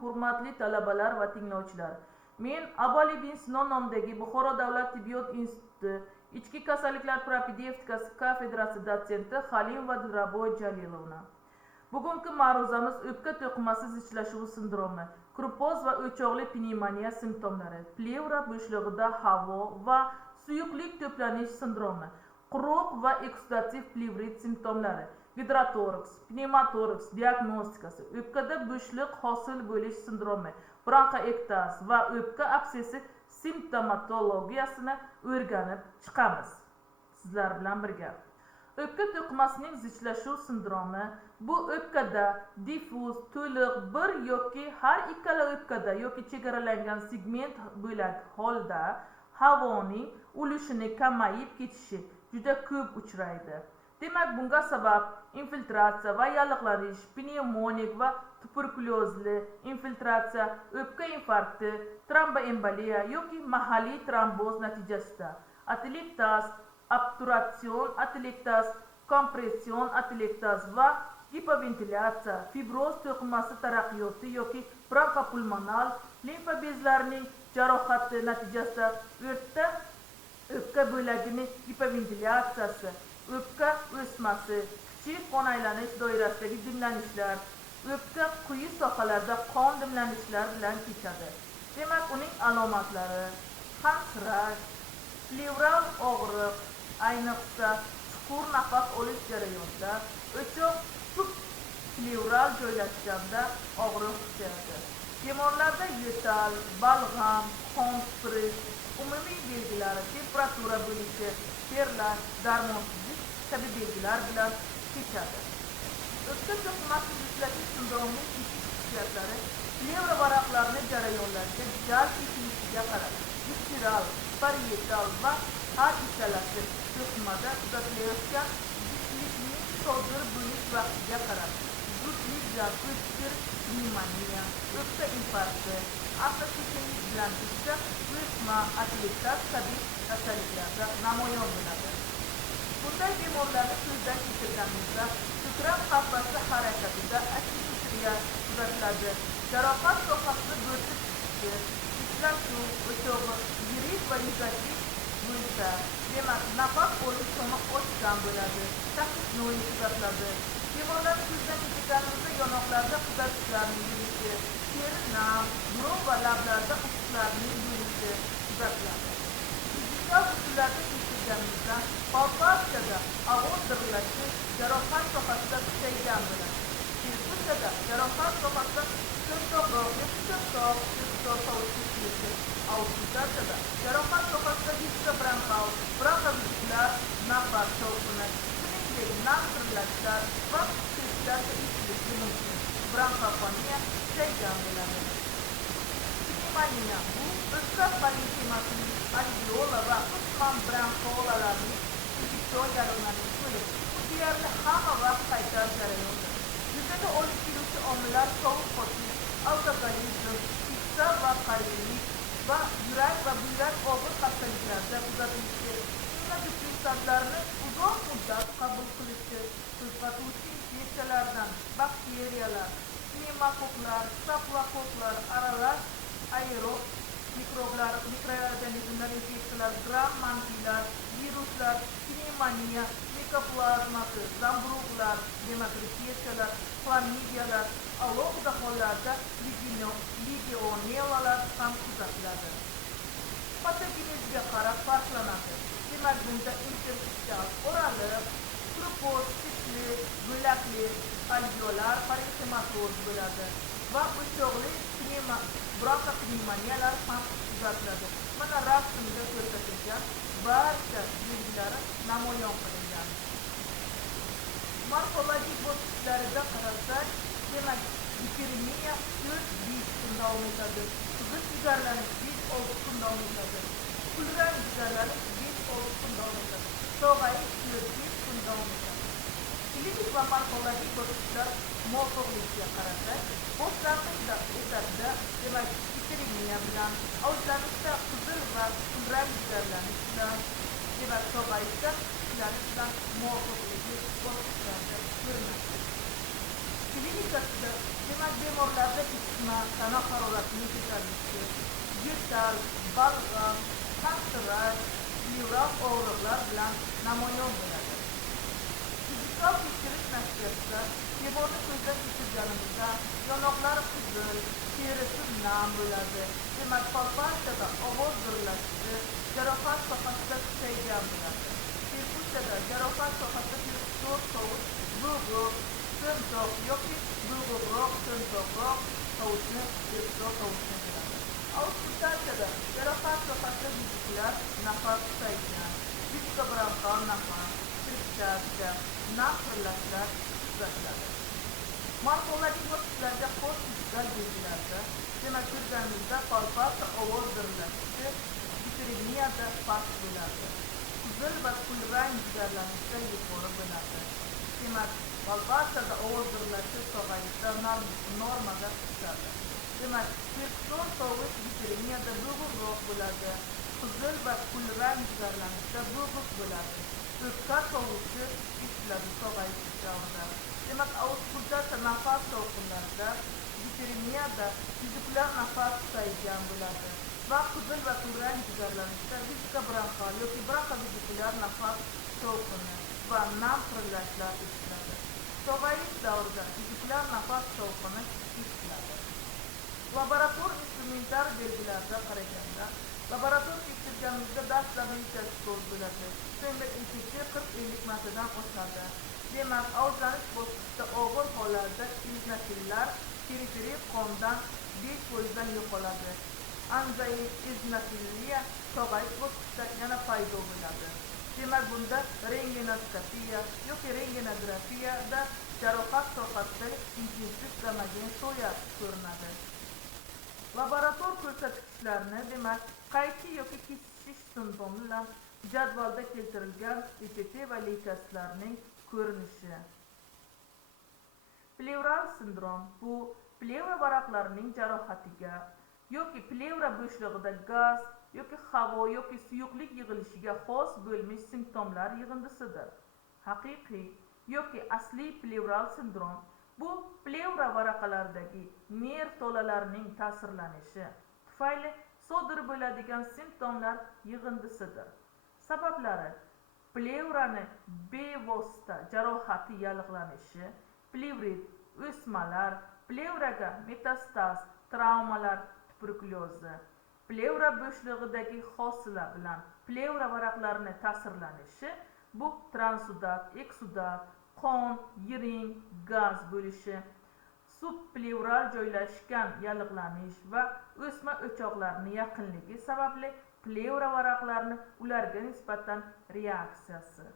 hurmatli talabalar va tinglovchilar. Men Aboli bin Sinon nomidagi Buxoro davlat tibbiyot instituti ichki kasalliklar propedevtikasi kafedrasi dotsenti Halimova Dilrabo Jalilovna. Bugungi ma'ruzamiz o'pka to'qimasi zichlashuvı sindromi, kripoz va o'choqli pnevmoniya simptomlari, plevra bo'shlig'ida havo va suyuqlik to'planish sindromi, quruq va eksudativ plevrit simptomlari, gidrotoraks, pnevmotoraks diagnostikasi, o'pkada bo'shliq hosil bo'lish sindromi, bronxoektaz va o'pka absessi simptomatologiyasini o'rganib chiqamiz. Sizlar bilan birga. O'pka to'qimasining zichlashuv sindromi bu o'pkada diffuz, to'liq bir yoki har ikkala o'pkada yoki chegaralangan segment bo'lak holda havoning ulushini kamayib ketishi juda ko'p uchraydi. Demak, bunga sabab infiltratsiya va yalliqlanish, pnevmonik va tuberkulyozli infiltratsiya, o'pka infarkti, tromboemboliya yoki mahalliy tromboz natijasida atelektaz, obturatsion atelektaz, kompression atelektaz va hipoventilyasiya, fibroz to'qimasi taraqqiyoti yoki bronxopulmonal limfa bezlarining jarohati natijasida o'pka bo'lagining hipoventilyasiyasi, o'pka o'smasi, kichik qon aylanish doirasidagi dimlanishlar, o'pka quyi sohalarda qon dimlanishlar bilan kechadi. Demak, uning alomatlari hansirash, plevral og'riq, ayniqsa chuqur nafas olish jarayonida, o'choq subplevral joylashganda og'riq kuchayadi. Bemorlarda yo'tal, balg'am, qon supurish, umumiy belgilari temperatura bo'lishi, terlash, darmonsizlik kabi belgilar bilan kechadi. O'pka to'qimasi zichlash sindromining ichki xususiyatlari plevra varaqlarini jarayonlarga jalb etilishiga qarab visceral, parietal va har ikkalasi to'qimada kuzatilayotgan zichlikning sodir bo'lish vaqtiga qarab zudlik o'tkir pnevmoniya, o'pka infarkti, asta-sekinlik bilan kechsa o'sma, atelektaz kabi kasalliklarda namoyon bo'ladi. Bunday bemorlarni ko'zdan kechirganimizda ko'krak qafasi harakatida asimetriya kuzatiladi. Jarohat sohasida bo'rtib chiqishi, zichlanshuv o'chog'i yirik va yuzaki bo'lsa, demak nafas olish yo'li ochgan bo'ladi. Tashxisno'yi kuzatiladi. Bemorlarni ko'zdan kechirganimizda yonoqlarda qizarishlarning bo'lishi, teri nam, burun va lablarda ustiqlarning bo'lishi kuzatiladi. Fizikal usullarda tekshirganimizda palpatsiyada ag'on dirlashi jarohat sohasida kuchaygan bo'ladi. Perkussiyada jarohat sohasida cho'ntoqroq yoki cho'ntoq sovushlishi, auskultatsiyada jarohat sohasida hissabronxal, bronxoviruslar, nafas shovqini, shuningdek nam dirlashlar va sirkulatsiya eshitilishi mumkin. Bronxoponiya kuchaygan bo'ladi. Pnevmoniya bu o'pka parenximasining alveola va qisman bronxolalarning infeksiyon jarayonlarining turi. Bu deyarli hamma vaqt qaytar jarayondir. Yuzaga olib keluvchi omillar sovuq qotish, alkogolizm, keksa va qayrililik va yurak va buyrak og'ir xastaliklarda kuzatilishi, immunodepressantlarni uzoq muddat qabul qilishi, qo'zg'atuvchi infeksiyalardan bakteriyalar, pnevmokoklar, stafilokoklar, aralash aerob mikroorganizmlar infeksiyalar, gram mantiylar, viruslar, pnevmoniya, mikoplazmasi, zamburug'lar, dematritesiyalar, xlamidiyalar, alohida hollarda legionellalar ham kuzatiladi. Patogeneziga qarab farqlanadi. Demak, bunda interstitsial oraliq, kripoz, tikli, bo'lakli, alveolar parenximatoz bo'ladi va o'choqli bronxopnevmoniyalar ham kuzatiladi. Mana rasmda ko'rsatilgan barcha belgilari namoyon qilingan. Morfologik bosqichlarida qarasak, demak, giperemiya 4-5 kun davom etadi. Qizil jigarlanish 5-6 kun davom etadi. Kulrang jigarlanish 5-6 kun davom etadi. Sog'ayish 4-5 kun davom etadi. Klinik va morfologik bosqichlar muvofiqligiga qarasak, boshlang'ich etapida, demak, giperemiya bilan, avjlanishda qizil va kulrang jigarlanish bilan, demak, sog'ayishda tiklanish bilan muvofiqligi bosqichlarda ko'rinadi. klinikasida demak bemorlarda isitma, tana haroratining ko'tarilishi, yo'tal, balg'am, qansirak, plevral og'riqlar bilan namoyon bo'ladi. Fizikal tekshirish natijasida bemorni ko'zdan kechirganimizda yonoqlari qizil, terisi nam bo'ladi. Demak, palpatsiyada ovoz birlashishi, jarohat sohasida kuchaygan bo'ladi. Perkussiyada jarohat sohasida tirqito'r tovush, bo'g'iq, to'ntoq yoki bo'g'iqroq, to'ntoqroq tovushni tirqito'r tovushni beradi. Auskultatsiyada jarohat sohasida yuzuklar, nafas susaygan, diskobronxal nafas, kriptatsiya, nam birlashlar kuzatiladi. Morfologik vositalarga xos fizikal belgilarda, demak, ko'rganimizda palpatsiya ovoz birlashishi, giperemiyada past bo'ladi. Qizil va kulrang jigarlanishda yuqori bo'ladi. Demak, palpatsiyada ovoz birlashishi sog'ayishda normada tushadi. Demak, tirqito'r tovush giperemiyada bo'g'iqroq bo'ladi. Qizil va kulrang jigarlanishda bo'g'iq bo'ladi. O'pka tovushi eshitiladi sog'ayish davrida. Demak, auskultatsiya nafas tovuqlarida, giperemiyada yuzuklar nafas susaygan bo'ladi va qizil va kulrang jigarlanishda diskobronxal yoki bronxovasikulyar nafas tovuqini va nam xirillashlar eshitiladi. Sog'ayish davrida yuzuklar nafas tovuqini eshitiladi. Laborator instrumentar belgilarga qaraganda, laborator tekshirganimizda dastlabki ko'z bo'ladi. So'ngra infeksiya 40-50 martadan oshadi. Demak, avjlanish bosqichida og'ir hollarda eozinofillar periferik qondan 5% yo'qoladi. Anzayit eozinofiliya sog'ayish bosqichida yana paydo bo'ladi. Demak, bunda rentgenoskopiya yoki rentgenografiyada jarohat sohasida intensiv gomogen soya ko'rinadi. Laborator ko'rsatkichlarni, demak, qaychi yoki kesishish sindromi bilan jadvalda keltirilgan EPT va leykositlarning ko'rinishi. Plevral sindrom bu plevra varaqlarining jarohatiga yoki plevra bo'shlig'ida gaz yoki havo yoki suyuqlik yig'ilishiga xos bo'lmish simptomlar yig'indisidir. Haqiqiy yoki asliy plevral sindrom bu plevra varaqalaridagi nerv tolalarining ta'sirlanishi tufayli sodir bo'ladigan simptomlar yig'indisidir. Sabablari: plevrani bevosita jarohati yallig'lanishi, plevrit, o'smalar, plevraga metastaz, travmalar, tuberkulyozi, plevra bo'shlig'idagi hosila bilan plevra varaqlarini ta'sirlanishi, bu transudat, eksudat, qon, yiring, gaz bo'lishi, subplevral joylashgan yallig'lanish va o'sma o'choqlarining yaqinligi sababli plevra varaqlarini ularga nisbatan reaksiyasi.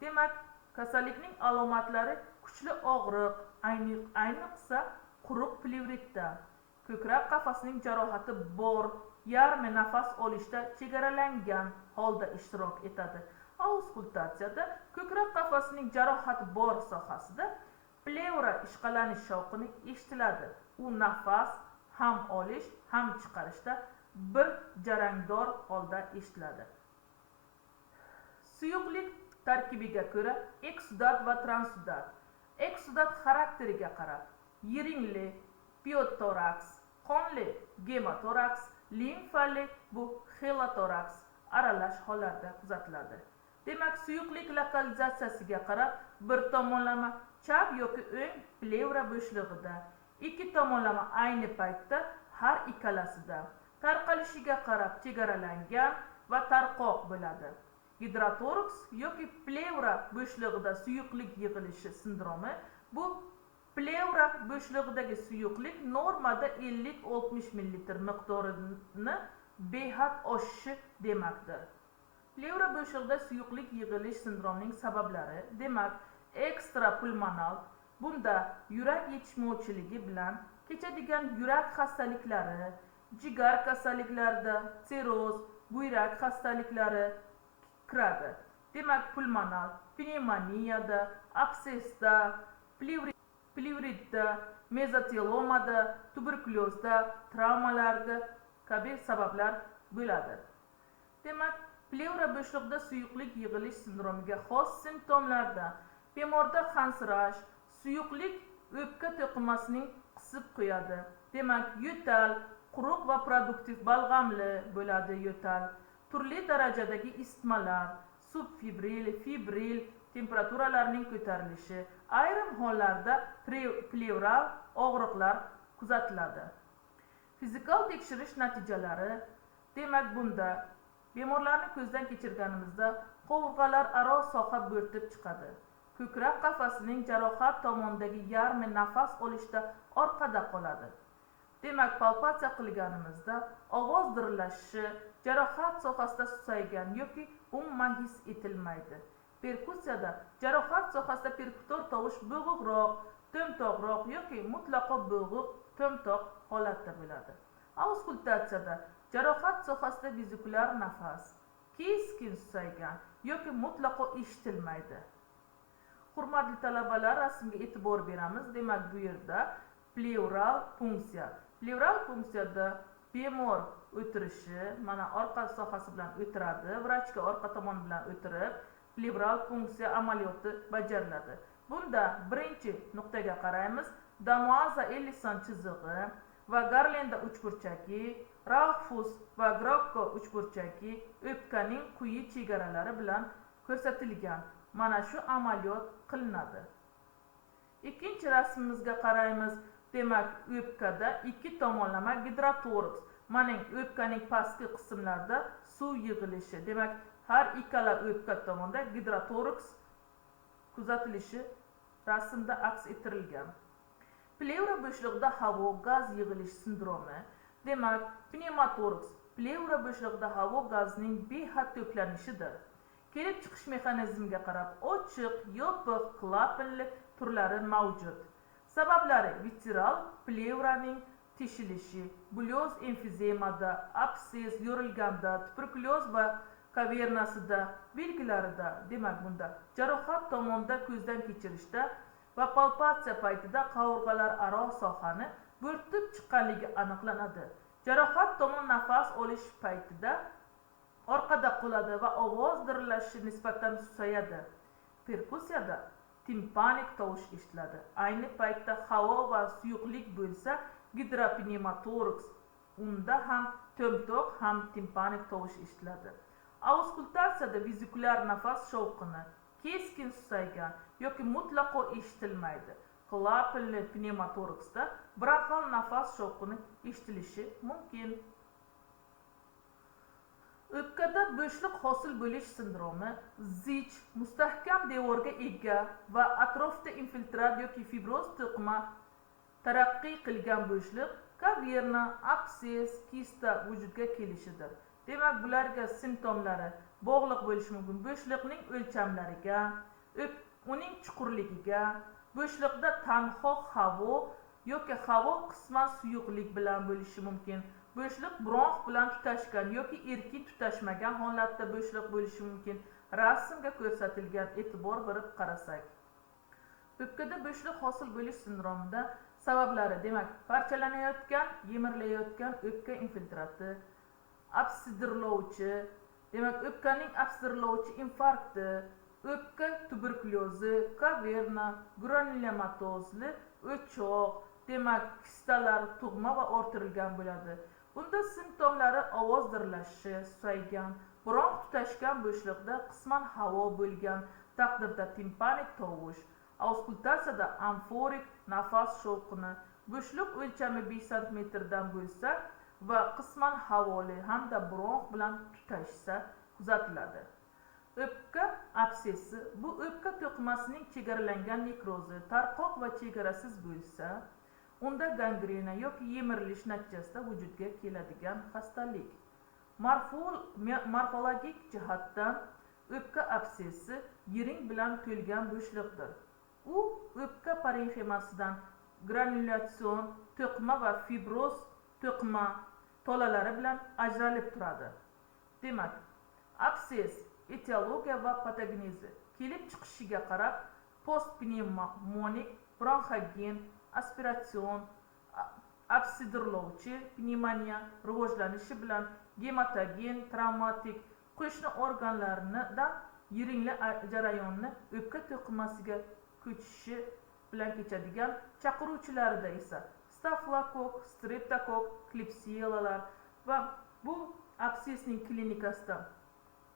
Demak, kasallikning alomatlari kuchli og'riq, ayniqsa quruq plevritda, ko'krak qafasining jarohati bor, yarmi nafas olishda chegaralangan holda ishtirok etadi. Auskultatsiyada ko'krak qafasining jarohati bor sohasida plevra ishqalanish shovqini eshitiladi. U nafas ham olish, ham chiqarishda bir jarangdor holda eshitiladi. Suyuqlik tarkibiga ko'ra eksudat va transudat. Eksudat xarakteriga qarab yiringli piotoraks, qonli gemotoraks, limfali bu xelotoraks aralash hollarda kuzatiladi. Demak, suyuqlik lokalizatsiyasiga qarab bir tomonlama chap yoki o'ng plevra bo'shlig'ida, ikki tomonlama ayni paytda har ikkalasida, tarqalishiga qarab chegaralangan va tarqoq bo'ladi. Gidrotoraks yoki plevra bo'shlig'ida suyuqlik yig'ilishi sindromi bu plevra bo'shlig'idagi suyuqlik normada 50-60 ml miqdorini behad oshishi demakdir. Plevra bo'shlig'ida suyuqlik yig'ilish sindromining sabablari, demak, ekstrapulmonal, bunda yurak yetishmovchiligi bilan kechadigan yurak xastaliklari, jigar kasalliklarida sirroz, buyrak xastaliklari kiradi. Demak, pulmonal pnevmoniyada, absessda, plevritda, mezotelomada, tuberkulyozda, travmalarda kabi sabablar bo'ladi. Demak, plevra bo'shlig'ida suyuqlik yig'ilish sindromiga xos simptomlarda bemorda hansirash, suyuqlik o'pka to'qimasining qisib qo'yadi. Demak, yo'tal quruq va produktiv balg'amli bo'ladi. Yo'tal turli darajadagi isitmalar, subfibril, fibril temperaturalarining ko'tarilishi, ayrim hollarda plevral og'riqlar kuzatiladi. Fizikal tekshirish natijalari. Demak, bunda bemorlarni ko'zdan kechirganimizda qovurg'alar aro soha bo'rtib chiqadi. Ko'krak qafasining jarohat tomonidagi yarmi nafas olishda orqada qoladi. Demak, palpatsiya qilganimizda ovoz dirillashi jarohat sohasida susaygan yoki umuman his etilmaydi. Perkussiyada jarohat sohasida perkutor tovush bo'g'iqroq, to'mtoqroq yoki mutlaqo bo'g'iq, to'mtoq holatda bo'ladi. Auskultatsiyada jarohat sohasida vizikulyar nafas keskin susaygan yoki mutlaqo eshitilmaydi. Hurmatli talabalar, rasmga e'tibor beramiz. Demak, bu yerda plevral funksiya. Plevral funksiyada bemor o'tirishi, mana orqa sohasi bilan o'tiradi, vrachga orqa tomon bilan o'tirib, plevral funksiya amaliyoti bajariladi. Bunda birinchi nuqtaga qaraymiz. Damoaza Ellison chizig'i va Garlenda uchburchagi, Raufoos va Grocco uchburchagi o'pkaning quyi chegaralari bilan ko'rsatilgan. Mana shu amaliyot qilinadi. Ikkinchi rasmimizga qaraymiz. Demak, o'pkada ikki tomonlama gidrotoraks, mana o'pkaning pastki qismlarida suv yig'ilishi. Demak, har ikkala o'pka tomonida gidrotoraks kuzatilishi rasmda aks ettirilgan. Plevra bo'shlig'ida havo gaz yig'ilish sindromi. Demak, pnevmotoraks plevra bo'shlig'ida havo gazining behad to'planishidir. Kelib chiqish mexanizmiga qarab ochiq, yopiq, klapanli turlari mavjud. Sabablari: vitreal plevraning teshilishi, bulyoz emfizemada, absses yo'rilganda, tuberkulyoz va kavernasida belgilarida. Demak, bunda jarohat tomonida ko'zdan kechirishda va palpatsiya paytida qovurg'alar aro sohani bo'rtib chiqqanligi aniqlanadi. Jarohat tomon nafas olish paytida orqada qoladi va ovoz dirillashi nisbatan susayadi. Perkussiyada timpanik tovush eshitiladi. Ayni paytda havo va suyuqlik bo'lsa, gidropnevmotoraks, unda ham to'mtoq ham timpanik tovush eshitiladi. Auskultatsiyada vizikulyar nafas shovqini keskin susaygan yoki mutlaqo eshitilmaydi. Klapanli pnevmotoraksda bronxal nafas shovqini eshitilishi mumkin. O'pkada bo'shliq hosil bo'lish sindromi zich, mustahkam devorga ega va atrofda infiltrat yoki fibroz to'qima taraqqiy qilgan bo'shliq, kaverna, absses, kista vujudga kelishidir. Demak, bularga simptomlari bog'liq bo'lishi mumkin. Bo'shliqning o'lchamlariga, uning chuqurligiga, bo'shliqda tanho havo yoki havo qisman suyuqlik bilan bo'lishi mumkin. Bo'shliq bronx bilan tutashgan yoki erkin tutashmagan holatda bo'shliq bo'lishi mumkin. Rasmga ko'rsatilgan e'tibor berib qarasak. O'pkada bo'shliq hosil bo'lish sindromida sabablari: demak, parchalanayotgan, yemirilayotgan o'pka infiltrati, absidirlovchi, demak, o'pkaning absidirlovchi infarkti, o'pka tuberkulyozi, kaverna, granulomatozli o'choq, demak, kistalar tug'ma va orttirilgan bo'ladi. Bunda simptomlari ovoz dirillashi, susaygan, bronx tutashgan bo'shliqda qisman havo bo'lgan taqdirda timpanik tovush, auskultatsiyada amforik nafas shovqini, bo'shliq o'lchami 5 cm dan bo'lsa va qisman havoli hamda bronx bilan tutashsa kuzatiladi. O'pka absessi bu o'pka to'qimasining chegaralangan nekrozi, tarqoq va chegarasiz bo'lsa, unda gangrena yoki yemirilish natijasida vujudga keladigan xastalik. Morfologik jihatdan o'pka absessi yiring bilan to'lgan bo'shliqdir. U o'pka parenximasidan granulyatsion to'qima va fibroz to'qima tolalari bilan ajralib turadi. Demak, absess etiologiya va patogenezi kelib chiqishiga qarab postpnevmonik, bronxogen, aspiratsion, absidirlovchi pnevmoniya rivojlanishi bilan gematogen, travmatik, qo'shni organlaridan yiringli jarayonni o'pka to'qimasiga ko'chishi bilan kechadigan chaqiruvchilarida esa stafilokokk, streptokokk, klebsiyellalar va bu absessning klinikasida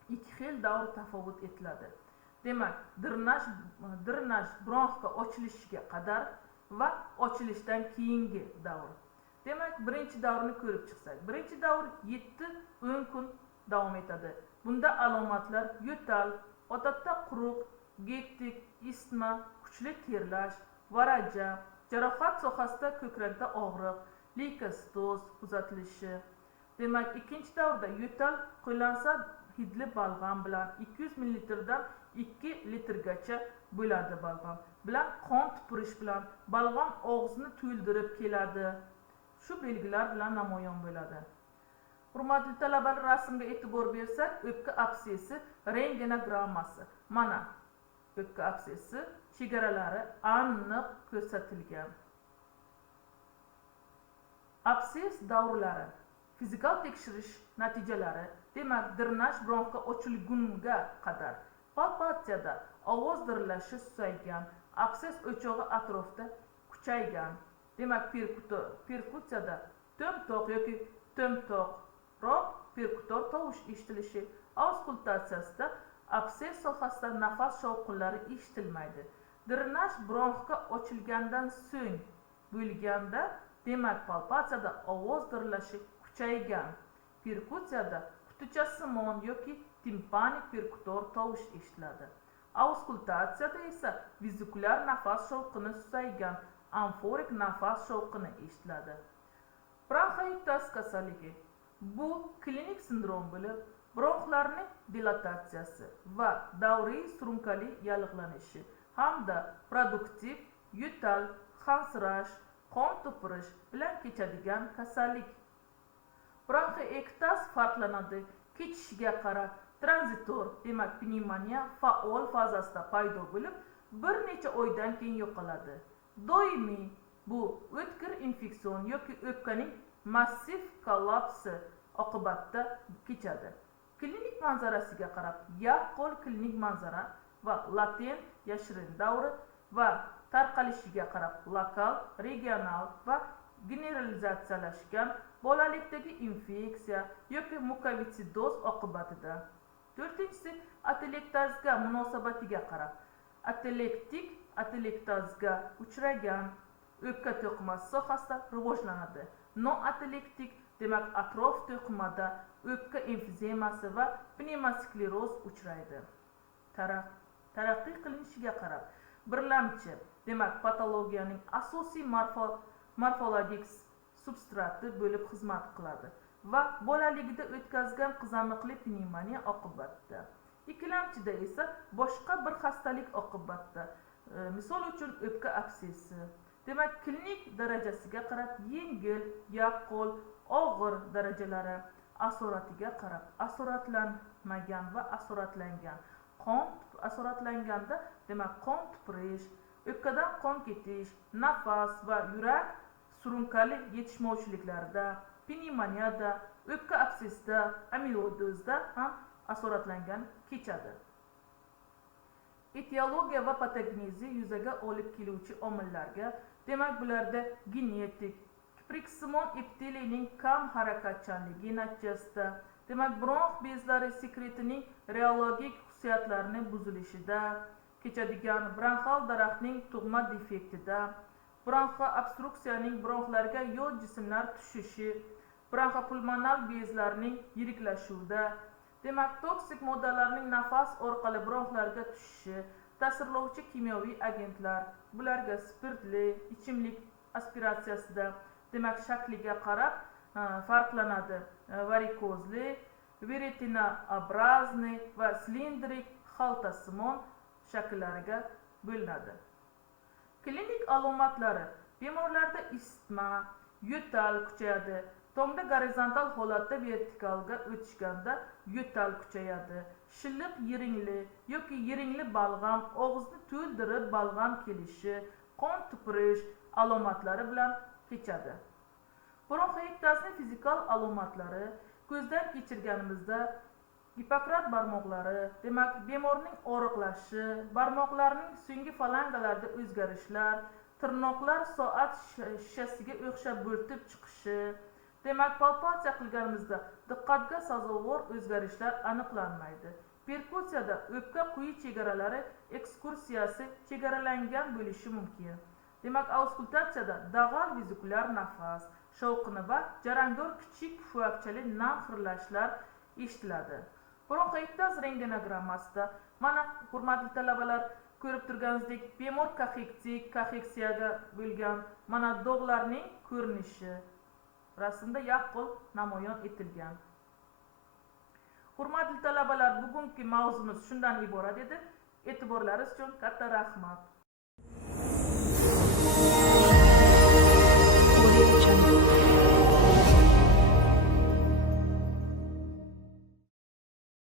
ikki xil davr tafovut etiladi. Demak, drenaj bronxga ochilishiga qadar va ochilishdan keyingi davr. Demak, birinchi davrni ko'rib chiqsak, birinchi davr 7-10 kun davom etadi. Bunda alomatlar yo'tal, odatda quruq, gettik, isitma, kuchli terlash, varaja, jarohat sohasida ko'krakda og'riq, leykositoz kuzatilishi. Demak, ikkinchi davrda yo'tal qo'llansa hidli balg'am bilan 200 ml dan 2 litrgacha bo'ladi balg'am bilan qon tupurish bilan balg'am og'izni to'ldirib keladi. Shu belgilar bilan namoyon bo'ladi. Hurmatli talabalar, rasmga e'tibor bersak, o'pka absessi rentgenogrammasi. Mana o'pka absessi chegaralari aniq ko'rsatilgan. Absess davrlari, fizikal tekshirish natijalari, demak, drenaj bronxga ochilgunga qadar palpatsiyada ovoz dirillashi susaygan, absess o'chog'i atrofida kuchaygan. Demak, perkussiyada to'mtoq yoki to'mtoqroq perkutor tovush eshitilishi, auskultatsiyasida absess sohasida nafas shovqinlari eshitilmaydi. Drenaj bronxga ochilgandan so'ng bo'lganda, demak, palpatsiyada ovoz dirillashi kuchaygan. Perkussiyada qutichasimon yoki timpanik perkutor tovush eshitiladi. Auskultatsiyada esa vizikulyar nafas shovqini susaygan, amforik nafas shovqini eshitiladi. Bronxiitas kasalligi bu klinik sindrom bo'lib, bronxlarning dilatatsiyasi va davriy surunkali yallig'lanishi hamda produktiv yo'tal, hansirash, qon tupurish bilan kechadigan kasallik. Bronxiektas farqlanadi. Kechishiga qarab tranzitor, demak, pnevmoniya faol fazasida paydo bo'lib, bir necha oydan keyin yo'qoladi. Doimiy bu o'tkir infeksion yoki o'pkaning massiv kollapsi oqibatida kechadi. Klinik manzarasiga qarab yaqqol klinik manzara va latent yashirin davri va tarqalishiga qarab lokal, regional va generalizatsiyalashgan bolalikdagi infeksiya yoki mukovitsidoz oqibatida. To'rtinchisi, atelektazga munosabatiga qarab atelektazga uchragan o'pka to'qimasi sohasida rivojlanadi. Noatelektik, demak, atrof to'qimada o'pka emfizemasi va pnevmoskleroz uchraydi. Taraqqiy qilinishiga qarab birlamchi, demak, patologiyaning asosiy morfologik substrati bo'lib xizmat qiladi va bolaligida o'tkazgan qizamiqli pnevmoniya oqibatida. Ikkilamchida esa boshqa bir xastalik oqibatida, misol uchun o'pka absessi. Demak, klinik darajasiga qarab yengil, yaqqol, og'ir darajalari, asoratiga qarab asoratlanmagan va asoratlangan. Asoratlanganda, demak, qon tupurish, o'pkadan qon ketish, nafas va yurak surunkali yetishmovchiliklarida, pnevmoniyada, o'pka absessida, amiloidozda ham asoratlangan kechadi. Etiologiya va patogenezi yuzaga olib keluvchi omillarga, demak, bularda genetik, kipriksimon epiteliyning kam harakatchanligi natijasida, demak, bronx bezlari sekretining reologik xususiyatlarini buzilishida kechadigan, bronxal daraxtning tug'ma defektida, bronxoobstruksiyaning bronxlarga yod jismlar tushishi, bronxopulmonal bezlarning yiriklashuvida, demak, toksik moddalarning nafas orqali bronxlarga tushishi, ta'sirlovchi kimyoviy agentlar, bularga spirtli ichimlik aspiratsiyasida, demak, shakliga qarab farqlanadi. Varikozli, veritinoobrazniy va silindrik xaltasimon shakllariga bo'linadi. Klinik alomatlari: bemorlarda isitma, yo'tal kuchayadi. Tongda gorizontal holatda vertikalga o'tishganda yo'tal kuchayadi. Shilliq yiringli yoki yiringli balg'am, og'izni to'ldirib balg'am kelishi, qon tupurish alomatlari bilan kechadi. Bronxiektasning fizikal alomatlari ko'zdan kechirganimizda Gipokrat barmoqlari, demak bemorning og'riqlashi, barmoqlarning so'nggi falangalarida o'zgarishlar, tirnoqlar soat shishasiga o'xshab bo'rtib chiqishi. Demak, palpatsiya qilganimizda diqqatga sazovor o'zgarishlar aniqlanmaydi. Perkussiyada o'pka quyi chegaralari ekskursiyasi chegaralangan bo'lishi mumkin. Demak, auskultatsiyada dag'al vezikulyar nafas, shovqini va jarangdor kichik pufakchali nam xirlashlar eshitiladi. Bronxoiditas rentgenogrammasida mana hurmatli talabalar ko'rib turganingizdek bemor kaxeksiyaga bo'lgan mana dog'larning ko'rinishi rasmda yaqqol namoyon etilgan. Hurmatli talabalar, bugungi mavzumiz shundan iborat edi. E'tiborlaringiz uchun katta rahmat.